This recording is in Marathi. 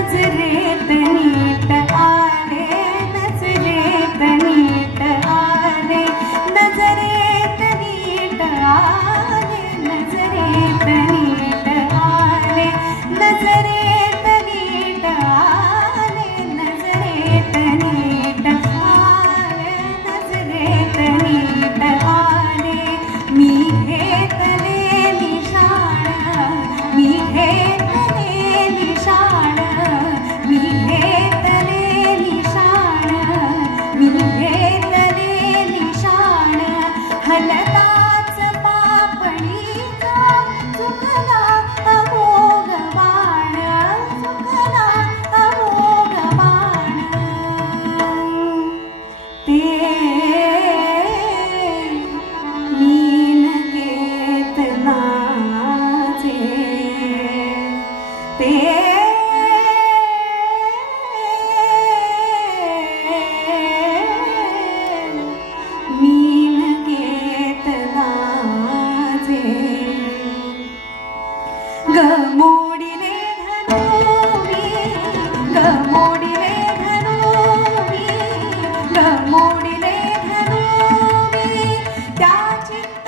नजरेत नीट आले, नजरेत नीट आले, नजरेत नीट आले, नजरेत नीट आले, नजरेत नीट आले, नजरेत नीट आले, नजरेत नीट आले. मी घेतलेली शाळा, मी घेतलेली शाळा, मी घेतलेली शाळा, मी घेतलेली शाळा. हलताच पापणीचा चुकला अमोघ बाण, चुकला अमोघ बाण. ते मीन घेतला जे, ते मीन घेतला जे. गमोडिले धनु मी, गमोडिले धनु मी, गमोडिले धनु मी. त्या चित्त